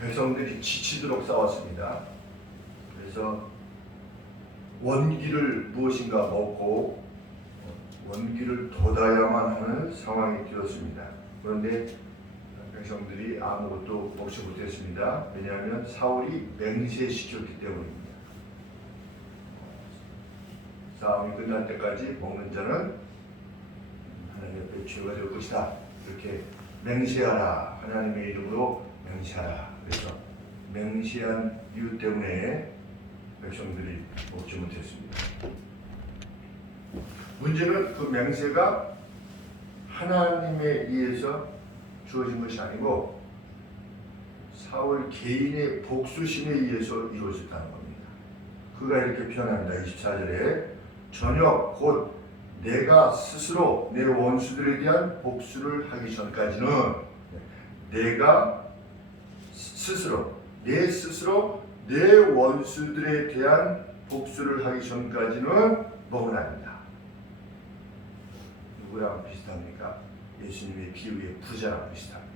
백성들이 지치도록 싸웠습니다. 그래서 원기를 무엇인가 먹고 원기를 돋아야만 하는 상황이 되었습니다. 그런데 백성들이 아무것도 먹지 못했습니다. 왜냐하면 사울이 맹세시켰기 때문입니다. 싸움이 끝날 때까지 먹는 자는 하나님 앞에 죄가 될 것이다. 이렇게 맹세하라. 하나님의 이름으로 맹세하라. 그래서 맹세한 이유 때문에 백성들이 먹지 못했습니다. 문제는 그 맹세가 하나님에 의해서 주어진 것이 아니고 사울 개인의 복수심에 의해서 이루어졌다는 겁니다. 그가 이렇게 표현합니다. 24절에 저녁 곧 내가 스스로 내 원수들에 대한 복수를 하기 전까지는 내가 스스로 내 원수들에 대한 복수를 하기 전까지는 먹으라 합니다. 누구랑 비슷합니까? 예수님의 비유의 부자랑 비슷합니다.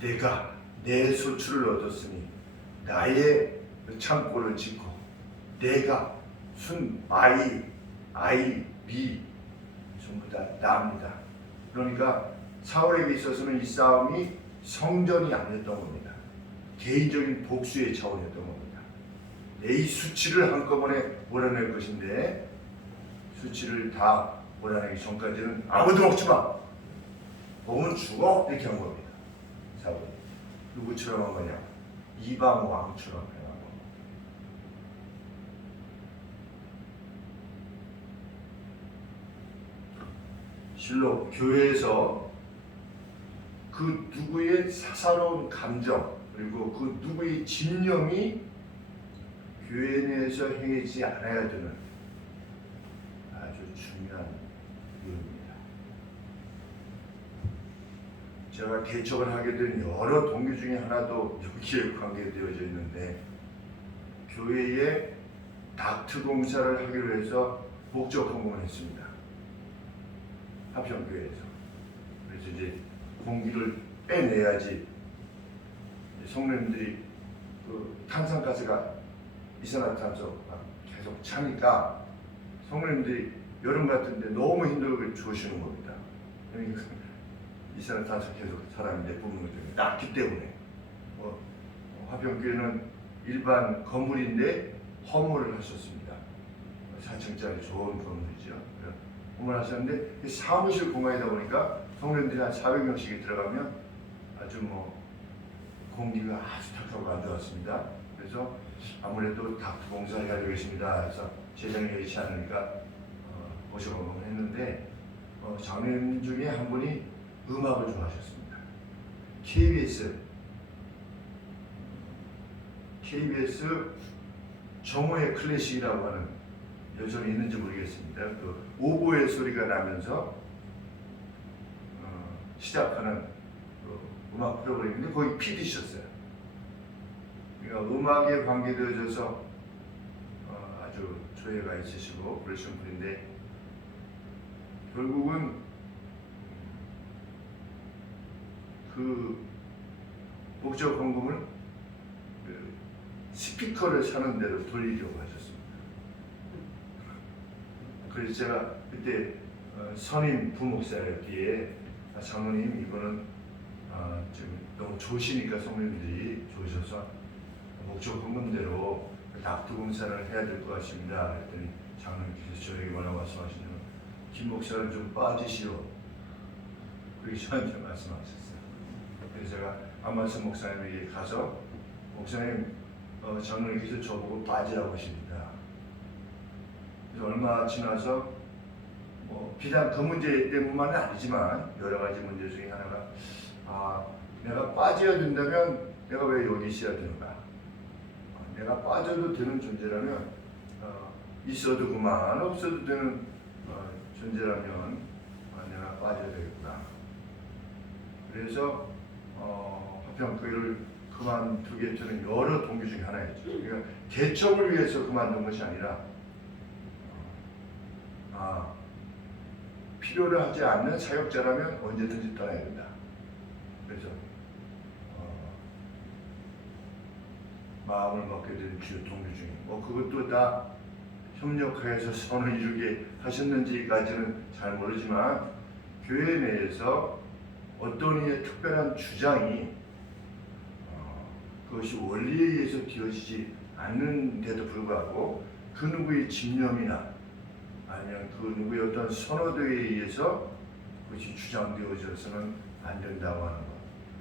내가 내 소출을 얻었으니 나의 창고를 짓고 내가 순 미 전부 다 나입니다. 그러니까 사울에게 있어서는 이 싸움이 성전이 아니었던 겁니다. 개인적인 복수의 차원이었던 겁니다. 내 수치를 한꺼번에 몰아낼 것인데 수치를 다 몰아내기 전까지는 아무도 먹지 마. 먹으면 죽어. 이렇게 한 겁니다. 사울이. 누구처럼 한 거냐? 이방 왕처럼 해한 겁니다. 실로 교회에서 그 누구의 사사로운 감정 그리고 그 누구의 진념이 교회 내에서 행하지 않아야 되는 아주 중요한 이유입니다. 제가 개척을 하게 된 여러 동기 중에 하나도 여기에 관계되어져 있는데 교회에 닥트 공사를 하기로 해서 목적 헌금을 했습니다. 화평교회에서. 그래서 이제 공기를 빼내야지 성도님들이 그 탄산가스가 이산화탄소가 계속 차니까 성도님들이 여름 같은데 너무 힘들게 주시는 겁니다. 그러니까 이산화탄소 계속 사람이 내뿜는 것 때문에 낮기 때문에 화평교회는 일반 건물인데 허물을 하셨습니다. 4층짜리 좋은 건물이죠. 허물을 하셨는데 사무실 공간이다 보니까 성도님들이 한 400명씩이 들어가면 아주 공기가 아주 탁하고 안 좋았습니다. 그래서 아무래도 닥트 공사를 해야 되겠습니다. 그래서 재정이 여의치 않으니까 모셔보고 했는데 장로님 중에 한 분이 음악을 좋아하셨습니다. KBS 정오의 클래식이라고 하는 여전히 있는지 모르겠습니다. 그 오보의 소리가 나면서 시작하는 그 음악 프로그램인데 거기 PD셨어요. 그러니까 음악에 관계되어져서 아주 조예가 있으시고 그러신 분인데 결국은 그 목적 헌금을 스피커를 사는 데로 돌리려고 하셨습니다. 그래서 제가 그때 선임 부목사였기에 장로님 이거는 지금 너무 좋으시니까 성도님들이 좋으셔서 목적 헌금대로 닥트 공사를 해야 될 것 같습니다. 그랬더니 장로님께서 저에게 뭐라고 말씀하시냐면 김 목사를 좀 빠지시오. 그렇게 저한테 말씀하셨어요. 그래서 제가 안만성 목사님에게 가서 목사님 장로님께서 저보고 빠지라고 하십니다. 그래서 얼마 지나서 비단 그 문제 때문만은 아니지만 여러 가지 문제 중에 하나가 내가 빠져야 된다면 내가 왜 여기 있어야 되는가? 내가 빠져도 되는 존재라면 있어도 그만 없어도 되는 존재라면 내가 빠져야 되겠구나. 그래서 화평교회를 그만두게 되는 여러 동기 중에 하나였죠. 그러니까 개척을 위해서 그만둔 것이 아니라 필요로 하지 않는 사역자라면 언제든지 떠나야 된다. 그래서 마음을 먹게 된 주요 동기 중에 그것도 다 협력하여서 선을 이루게 하셨는지까지는 잘 모르지만 교회 내에서 어떤 이의 특별한 주장이 그것이 원리에 의해서 되어지지 않는데도 불구하고 그 누구의 집념이나 아니면 그 누구의 어떤 선호도에 의해서 그것이 주장되어져서는 안 된다고 하는 것,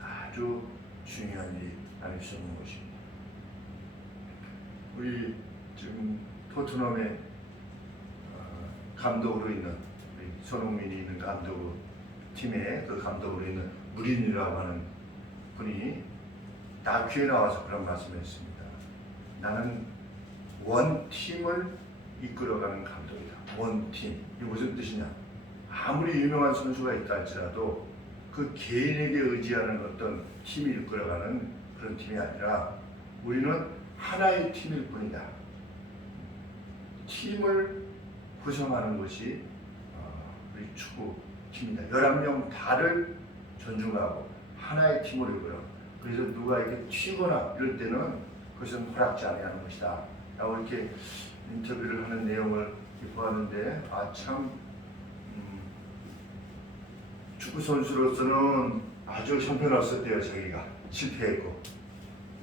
아주 중요한 일이 아닐 수 없는 것입니다. 우리 지금 토트넘의 감독으로 있는 우리 손흥민이 있는 감독 팀의 그 감독으로 있는 무린이라고 하는 분이 다큐에 나와서 그런 말씀했습니다. 나는 원팀을 이끌어가는 감독이다. 원팀. 이게 무슨 뜻이냐? 아무리 유명한 선수가 있다 할지라도 그 개인에게 의지하는 어떤 팀이 이끌어가는 그런 팀이 아니라 우리는 하나의 팀일 뿐이다. 팀을 구성하는 것이 우리 축구 팀이다. 11명 다를 존중하고 하나의 팀으로 이끌어. 그래서 누가 이렇게 튀거나 이럴 때는 그것은 허락지 아니하는 것이다. 라고 이렇게 인터뷰를 하는 내용을 보았는데 참 축구 선수로서는 아주 형편없었대요. 자기가 실패했고.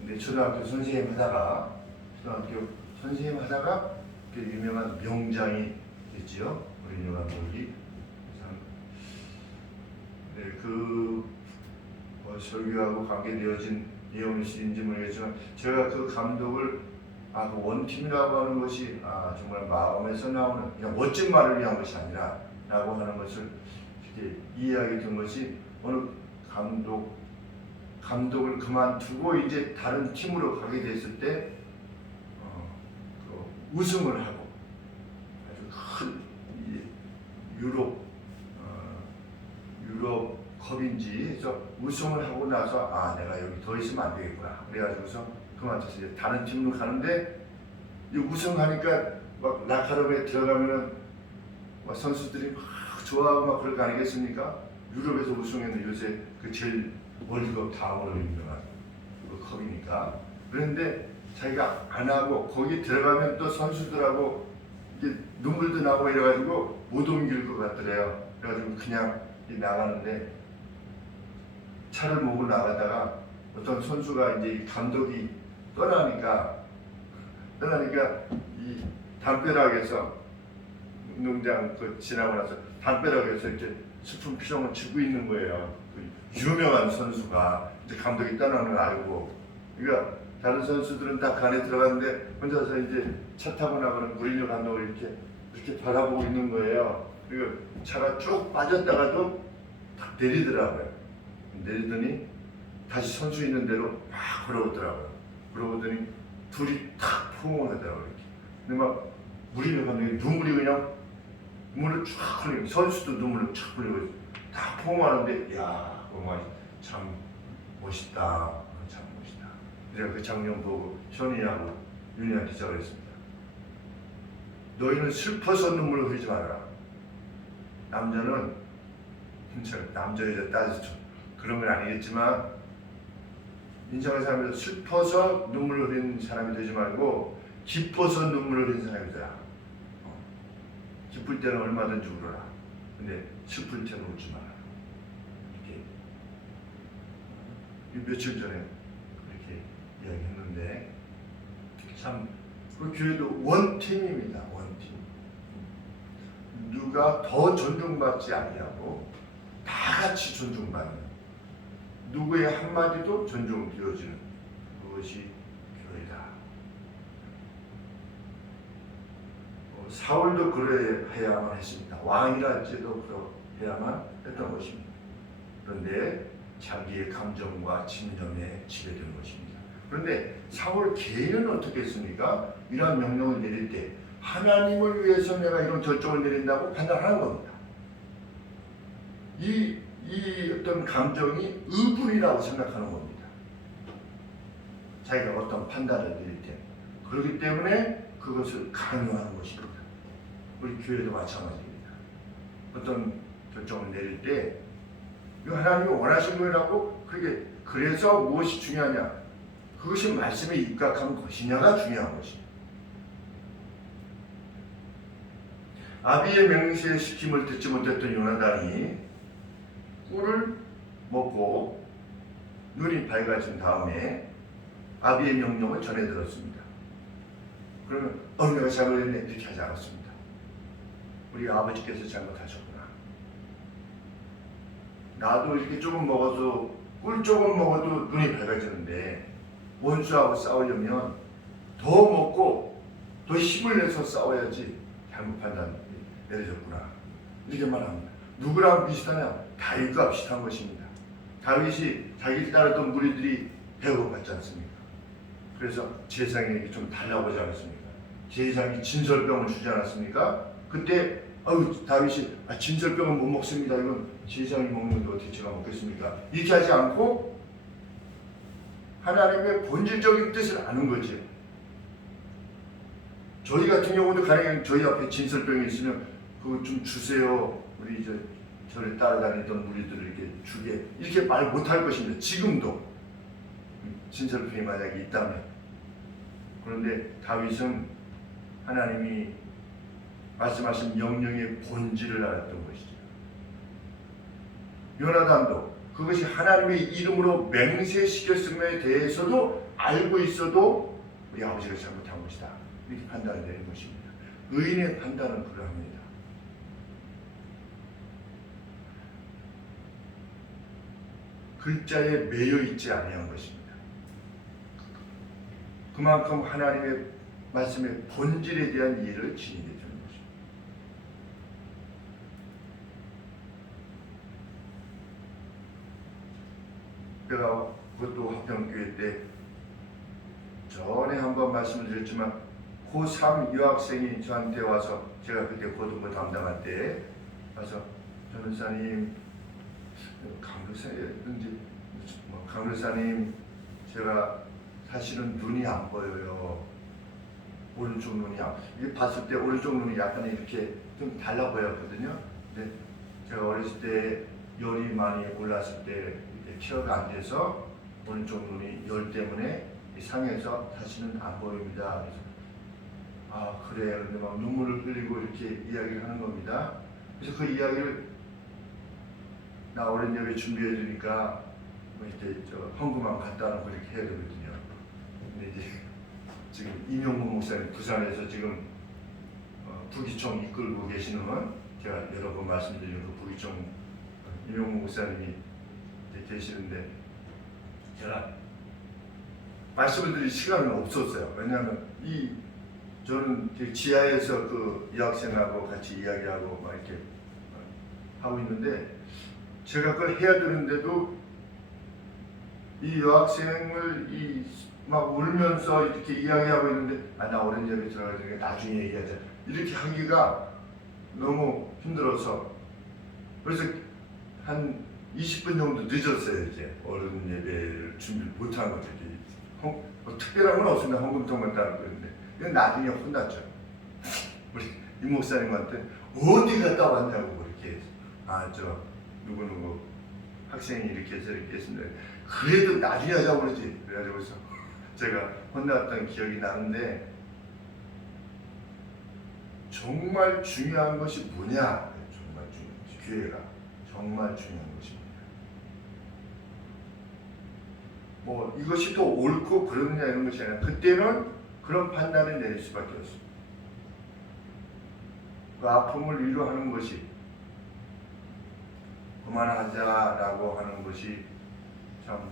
근데 초등학교 선생님 하다가 그 유명한 명장이 있지요. 우리 유명한 목이 설교하고 관계되어진 내용인지 모르겠지만 제가 그 감독을 그 원팀이라고 하는 것이 정말 마음에서 나오는 그냥 멋진 말을 위한 것이 아니라 라고 하는 것을 이렇게 이해하게 된 것이 어느 감독을 그만두고 이제 다른 팀으로 가게 됐을 때 우승을 하고 아주 큰 유럽 컵인지 해서 우승을 하고 나서 내가 여기 더 있으면 안 되겠구나. 그래가지고서 그만둬서 이제 다른 팀으로 가는데 이 우승하니까 막 라카롬에 들어가면은 막 선수들이 막 좋아하고 막 그럴 거 아니겠습니까? 유럽에서 우승했는 요새 그 제일 월드컵 다음으로 유명한 그 컵이니까. 그런데 자기가 안 하고 거기 들어가면 또 선수들하고 이게 눈물도 나고 이래가지고 못 옮길 것 같더래요. 그래가지고 그냥 나가는데 차를 몰고 나가다가 어떤 선수가 이제 감독이 떠나니까 이 담벼락에서 운동장 지나고 나서 담벼락에서 이렇게 슬픈 표정을 짓고 있는 거예요. 그 유명한 선수가 이제 감독이 떠나는 걸 알고, 그러니까 다른 선수들은 다 그 안에 들어갔는데 혼자서 이제 차 타고 나가는 무리뉴 감독을 이렇게 바라보고 있는 거예요. 그리고 차가 쭉 빠졌다가도 딱 내리더라고요. 내리더니 다시 선수 있는 대로 막 걸어오더라고요. 걸어오더니 둘이 탁 포옹을 하더라고요. 근데 막 무리뉴 감독이 눈물이 그냥 눈물을 쫙 흘리고, 선수도 눈물을 쫙 흘리고 다 포옹하는데 정말 참 멋있다. 참 멋있다. 제가 그 장면 보고 현이하고 윤희한테 제가 그랬습니다. 너희는 슬퍼서 눈물을 흘리지 말아라. 남자는 남자 여자 따져서 그런 건 아니겠지만 인생을 살면서 슬퍼서 눈물을 흘리는 사람이 되지 말고 기뻐서 눈물을 흘리는 사람이 되라. 기쁠 때는 얼마든지 울어라. 근데 슬플 때는 울지 마라. 이렇게 며칠 전에 그렇게 이야기했는데 참 그 교회도 원팀입니다. 원팀. 누가 더 존중받지 아니하고 다 같이 존중받는, 누구의 한마디도 존중되어지는 그것이 교회다. 사울도 그래야만 했습니다. 왕이랄지도 그래야만 했던 것입니다. 그런데 자기의 감정과 집념에 지배되는 것입니다. 그런데 사울 개인은 어떻게 했습니까? 이러한 명령을 내릴 때 하나님을 위해서 내가 이런 결정을 내린다고 판단하는 겁니다. 이 어떤 감정이 의분이라고 생각하는 겁니다. 자기가 어떤 판단을 내릴 때. 그렇기 때문에 그것을 강요하는 것입니다. 우리 교회도 마찬가지입니다. 어떤 결정을 내릴 때 이거 하나님이 원하신 거라고 그래서 무엇이 중요하냐? 그것이 말씀에 입각한 것이냐가 중요한 것입니다. 아비의 명세의 시킴을 듣지 못했던 요나단이 꿀을 먹고 눈이 밝아진 다음에 아비의 명령을 전해 들었습니다. 그러면 내가 잘못했네 이렇게 하지 않았습니다. 우리 아버지께서 잘못하셨구나. 나도 이렇게 조금 먹어서 꿀 조금 먹어도 눈이 밝아지는데 원수하고 싸우려면 더 먹고 더 힘을 내서 싸워야지 잘못 판단 내려졌구나. 이렇게 말합니다. 누구랑 비슷하냐? 다윗과 비슷한 것입니다. 다윗이 자기를 따르던 무리들이 배고팠지 않습니까? 그래서 제사장에게 좀 달라고 하지 않았습니까? 제사장이 진설병을 주지 않았습니까? 그때 다윗이 진설병은 못 먹습니다. 이건 제사장이 먹는데 어떻게 제가 먹겠습니까? 이렇게 하지 않고 하나님의 본질적인 뜻을 아는 거지. 저희 같은 경우도 가령 저희 앞에 진설병이 있으면 그거 좀 주세요. 우리 저를 따라다니던 무리들에게 주게 이렇게 말 못할 것입니다. 지금도 진설병이 만약에 있다면. 그런데 다윗은 하나님이 말씀하신 명령의 본질을 알았던 것이죠. 요나단도 그것이 하나님의 이름으로 맹세시켰음에 대해서도 알고 있어도 우리 아버지가 잘못한 것이다. 이렇게 판단을 내는 것입니다. 의인의 판단은 그러합니다. 글자에 매여 있지 아니한 것입니다. 그만큼 하나님의 말씀의 본질에 대한 이해를 지니게 되는 것입니다. 제가 그것도 화평교회 때 전에 한번 말씀을 드렸지만 고3 유학생이 저한테 와서 제가 그때 고등부 담당할 때 와서 변호사님 강도사님 제가 사실은 눈이 안 보여요. 오른쪽 눈이 이게 봤을 때 오른쪽 눈이 약간 이렇게 좀 달라 보였거든요. 근데 제가 어렸을 때 열이 많이 올랐을 때 케어가 안 돼서 오른쪽 눈이 열 때문에 상해서 다시는 안 보입니다. 그래서 그래요. 근데 막 눈물을 흘리고 이렇게 이야기를 하는 겁니다. 그래서 그 이야기를 나 어린 예배 준비해 주니까 뭐 이렇게 헌금만 갖다 놓고 이렇게 해야 되거든요. 근데 이제 지금 임용무 목사님 부산에서 지금 부기총 이끌고 계시는 제가 여러 번 말씀드린 그 부기총 임용무 목사님이 계시는데 제가 말씀을 드릴 시간은 없었어요. 왜냐하면 저는 지하에서 그 여학생하고 같이 이야기하고 막 이렇게 하고 있는데 제가 그걸 해야 되는데도 이 여학생을 막 울면서 이렇게 이야기하고 있는데 나 어린 예배 들어가야 되니까 나중에 얘기하자 이렇게 하기가 너무 힘들어서 그래서 한 20분 정도 늦었어요. 이제 어른 예배를 준비를 못한 거죠. 특별한 건 없습니다. 헌금통만 따르고 그랬는데 이건 나중에 혼났죠. 우리 이 목사님한테 어디 갔다 왔냐고 이렇게 누구 학생이 이렇게 해서 이렇게 했습니다. 그래도 나중에 하자고 그러지. 그래가지고서 제가 혼났던 기억이 나는데 정말 중요한 것이 뭐냐? 정말 중요한 것이 교회가 정말 중요한 것입니다. 뭐 이것이 더 옳고 그러느냐 이런 것이 아니라 그때는 그런 판단을 내릴 수밖에 없습니다. 그 아픔을 위로하는 것이 그만하자라고 하는 것이 참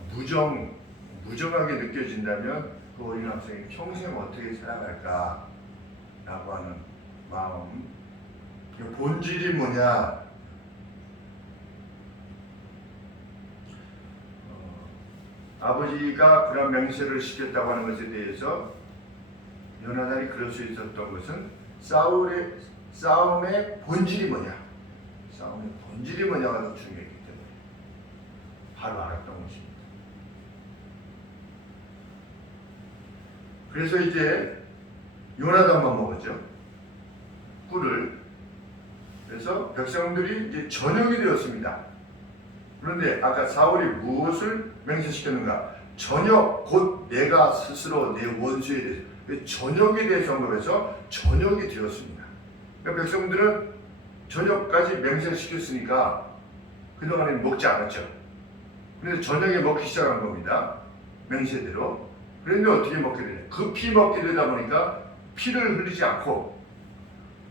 무정하게 느껴진다면 그 어린 학생이 평생 어떻게 살아갈까라고 하는 마음, 그 본질이 뭐냐? 아버지가 그런 맹세를 시켰다고 하는 것에 대해서 요나단이 그럴 수 있었던 것은 싸움의 본질이 뭐냐? 싸움의 본질이 뭐냐가 중요했기 때문에 바로 알았던 것입니다. 그래서 이제 요나단만 먹었죠. 꿀을. 그래서 백성들이 이제 저녁이 되었습니다. 그런데 아까 사울이 무엇을 맹세시켰는가? 전역 곧 내가 스스로 내 원수에 대해서 전역에 대해서 언급해서 전역이 되었습니다. 그러니까 백성들은 저녁까지 맹세시켰으니까 그동안에 먹지 않았죠. 그래서 저녁에 먹기 시작한 겁니다. 맹세대로. 그런데 어떻게 먹게 되냐. 급히 먹게 되다 보니까 피를 흘리지 않고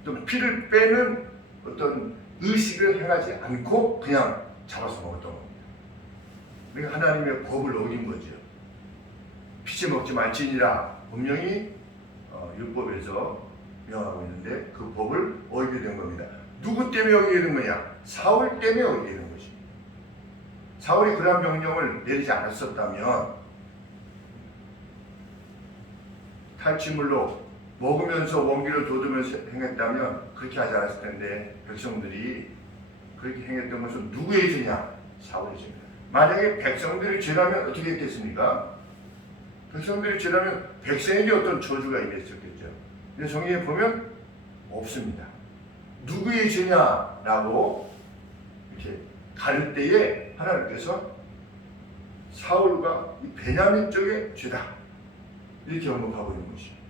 또 피를 빼는 어떤 의식을 행하지 않고 그냥 잡아서 먹었던 겁니다. 그러니까 하나님의 법을 어긴 거죠. 피치 먹지 말지니라 분명히 율법에서 명하고 있는데 그 법을 어기게 된 겁니다. 누구 때문에 어기게 된 거냐? 사울 때문에 어기게 된 것입니다. 사울이 그런 명령을 내리지 않았었다면 탈취물로 먹으면서 원기를 돋우면서 행했다면 그렇게 하지 않았을 텐데 백성들이 그렇게 행했던 것은 누구의 죄냐? 사울의 죄입니다. 만약에 백성들이 죄라면 어떻게 했겠습니까? 백성들이 죄라면 백성에게 어떤 저주가 임했었겠죠. 근데 성경에 보면 없습니다. 누구의 죄냐라고 이렇게 가릴 때에 하나님께서 사울과 이 베냐민 쪽의 죄다 이렇게 언급하고 있는 것입니다.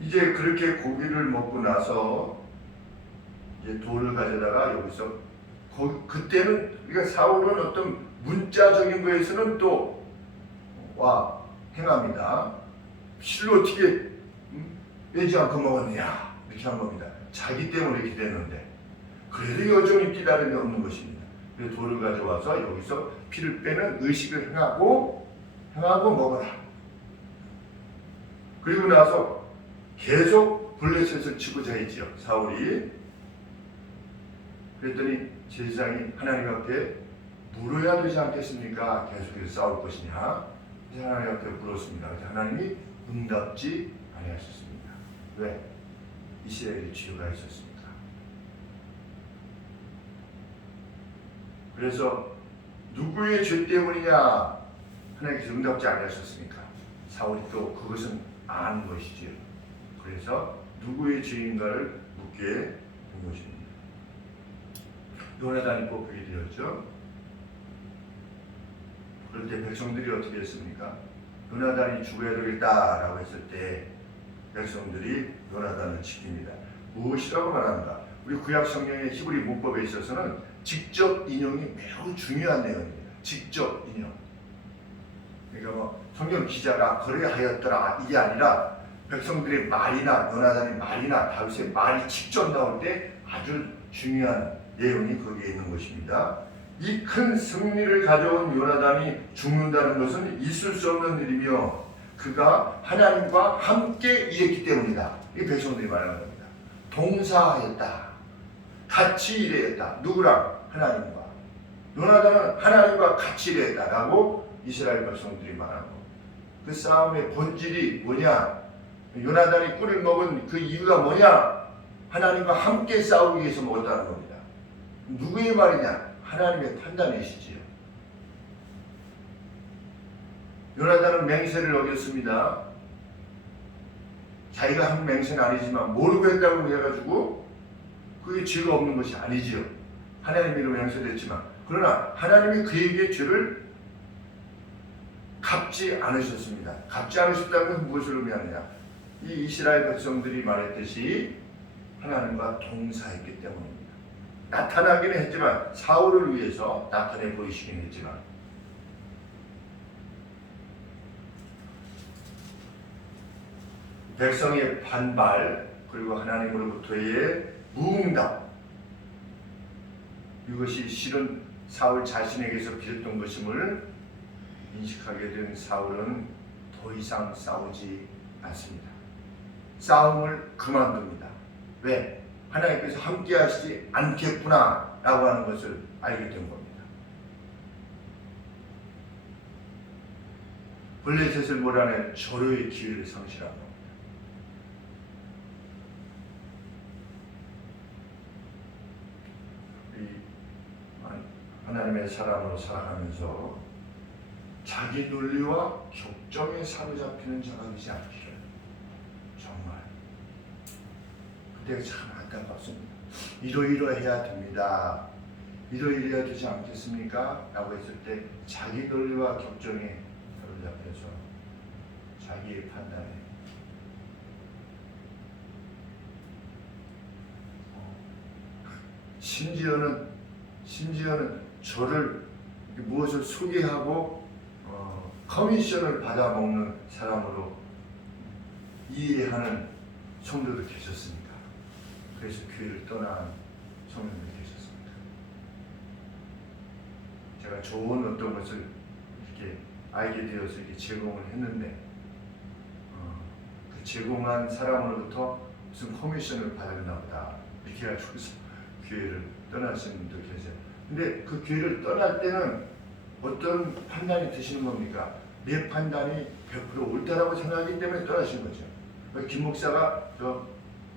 이제 그렇게 고기를 먹고 나서 이제 돌을 가져다가 여기서 그때는 그러니까 사울은 어떤 문자적인 거에서는 또 행합니다. 실로 어떻게 빼지 않고 먹었느냐 이렇게 한 겁니다. 자기 때문에 이렇게 됐는데 그래도 여전히 깨달음이 없는 것입니다. 그래서 돌을 가져와서 여기서 피를 빼는 의식을 행하고 먹어라. 그리고 나서 계속 블레셋을 치고자 했죠. 사울이. 그랬더니 제사장이 하나님 앞에 물어야 되지 않겠습니까? 계속해서 싸울 것이냐? 하나님 앞에 물었습니다. 하나님이 응답지 아니하셨습니다. 왜? 이스라엘이 죄가 있었습니까? 그래서 누구의 죄 때문이냐? 하나님께서 응답지 아니하셨습니까? 사울이 또 그것은 아는 것이지요. 그래서 누구의 죄인가를 묻게 된 것입니다. 요나단이 뽑히게 되었죠. 그럴 때 백성들이 어떻게 했습니까? 요나단이 죽어야 되겠다라고 했을 때 백성들이 요나단을 지킵니다. 무엇이라고 말합니다. 우리 구약 성경의 히브리 문법에 있어서는 직접 인용이 매우 중요한 내용입니다. 직접 인용. 그러니까 성경 기자가 그래하였더라 이게 아니라 백성들의 말이나 요나단의 말이나 다윗의 말이 직접 나올 때 아주 중요한 내용이 거기에 있는 것입니다. 이 큰 승리를 가져온 요나단이 죽는다는 것은 있을 수 없는 일이며 그가 하나님과 함께 일했기 때문이다. 이 백성들이 말하는 겁니다. 동사하였다. 같이 일했다. 누구랑? 하나님과. 요나단은 하나님과 같이 일했다라고 이스라엘 백성들이 말하는 겁니다. 그 싸움의 본질이 뭐냐? 요나단이 꿀을 먹은 그 이유가 뭐냐? 하나님과 함께 싸우기 위해서 먹었다는 겁니다. 누구의 말이냐? 하나님의 판단이시지요. 요나단은 맹세를 어겼습니다. 자기가 한 맹세는 아니지만 모르고 했다고 해가지고 그게 죄가 없는 것이 아니지요. 하나님으로 맹세됐지만 그러나 하나님이 그에게 죄를 갚지 않으셨습니다. 갚지 않으셨다는 것은 무엇을 의미하느냐? 이 이스라엘 백성들이 말했듯이 하나님과 동사했기 때문입니다. 나타나기는 했지만 사울을 위해서 나타내 보이시긴 했지만 백성의 반발 그리고 하나님으로부터의 무응답 이것이 실은 사울 자신에게서 비롯된 것임을 인식하게 된 사울은 더 이상 싸우지 않습니다. 싸움을 그만둡니다. 왜? 하나님께서 함께 하시지 않겠구나 라고 하는 것을 알게 된 겁니다. 블레셋을 몰아낸 절호의 기회를 상실한 겁니다. 하나님의 사람으로 살아가면서 자기 논리와 격정에 사로잡히는 자가 되지 않기를 정말 그때가 참 안타깝습니다. 이러이러해야 됩니다. 이러이러해야 되지 않겠습니까? 라고 했을 때 자기 논리와 격정에 사로잡혀서 자기의 판단에 심지어는 저를 무엇을 소개하고 커미션을 받아먹는 사람으로 이해하는 성도도 계셨습니다. 그래서 교회를 떠난 성도들이 계셨습니다. 제가 좋은 어떤 것을 이렇게 알게 되어서 이렇게 제공을 했는데 그 제공한 사람으로부터 무슨 커미션을 받았나 보다 이렇게 해가지고서 교회를 떠나시는 분들 계세요. 근데 그 교회를 떠날 때는 어떤 판단이 드시는 겁니까? 내 판단이 100% 옳다라고 생각하기 때문에 떠나신 거죠. 김 목사가 저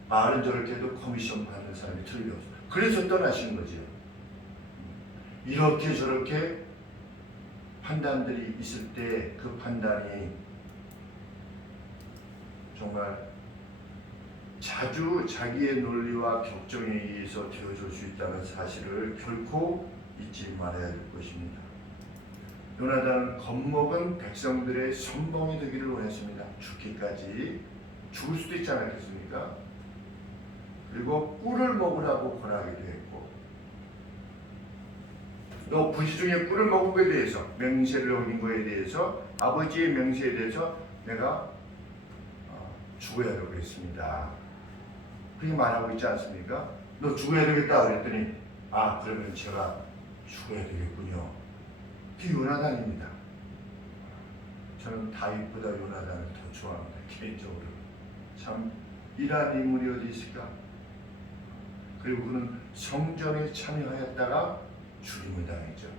말은 저렇게 해도 커미션 받는 사람이 틀림없어. 그래서 떠나신 거죠. 이렇게 저렇게 판단들이 있을 때 그 판단이 정말 자주 자기의 논리와 격정에 의해서 되어줄 수 있다는 사실을 결코 잊지 말아야 할 것입니다. 요나단은 겁먹은 백성들의 선봉이 되기를 원했습니다. 죽기까지 죽을 수도 있지 않겠습니까? 그리고 꿀을 먹으라고 권하기도 했고, 너 부지 중에 꿀을 먹은 것에 대해서, 맹세를 어긴 것에 대해서, 아버지의 맹세에 대해서 내가 죽어야 하려고 했습니다. 그렇게 말하고 있지 않습니까? 너 죽어야 되겠다 그랬더니 그러면 제가 죽어야 되겠군요. 그게 요나단입니다. 저는 다윗보다 요나단을 더 좋아합니다. 개인적으로 참 이러한 인물이 어디 있을까? 그리고 그는 성전에 참여하였다가 죽임을 당했죠.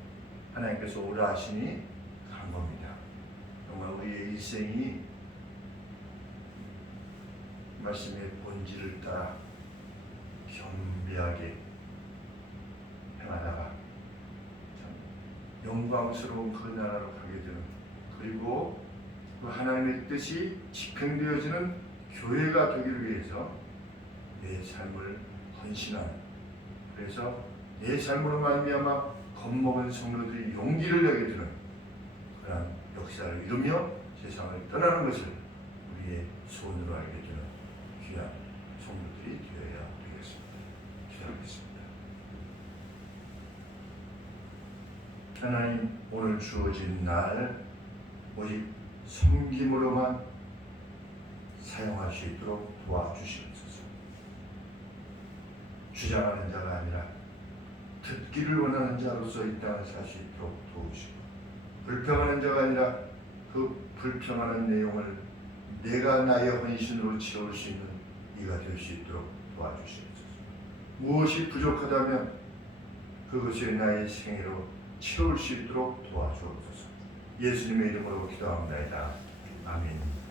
하나님께서 오라 하시니 간 겁니다. 정말 우리의 일생이 말씀의 본질을 따라 겸비하게 행하다가 참 영광스러운 그 나라로 가게 되는, 그리고 그 하나님의 뜻이 집행되어지는 교회가 되기를 위해서 내 삶을 헌신하는, 그래서 내 삶으로 말미암아 겁먹은 성도들이 용기를 내게 되는 그러한 역사를 이루며 세상을 떠나는 것을 우리의 소원으로 알게 되는 귀한 성도들이 되어야 되겠습니다. 기도하겠습니다. 하나님, 오늘 주어진 날 오직 섬김으로만 사용할 수 있도록 도와주시옵소서. 주장하는 자가 아니라 듣기를 원하는 자로서 이 땅을 살 수 있도록 도우시고, 불평하는 자가 아니라 그 불평하는 내용을 내가 나의 헌신으로 채울 수 있는 이가 될 수 있도록 도와주시옵소서. 무엇이 부족하다면 그것을 나의 생애로 채울 수 있도록 도와주옵소서. 예수님의 이름으로 기도합니다. 아멘.